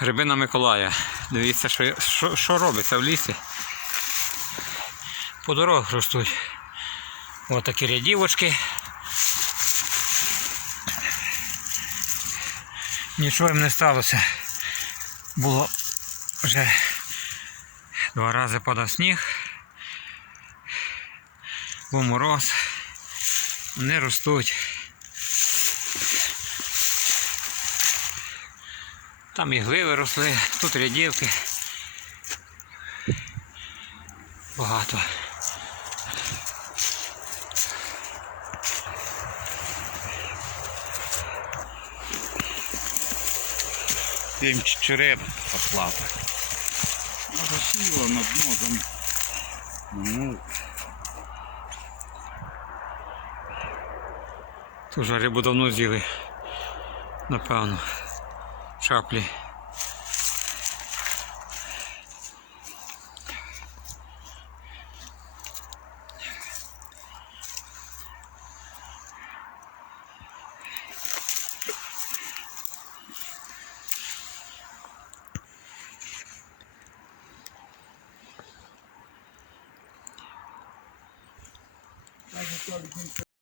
Грибина Миколая. Дивіться, що, що, що робиться в лісі. По дорогах ростуть. Ось такі рядівочки. Нічого їм не сталося. Було вже два рази падав сніг. Був мороз. Вони ростуть. Там і гливи росли, тут рядівки. Багато. Їм череп поплав. Може сіло на дно там. Ну, Ту ж рибу давно з'їли. Напевно чаплі.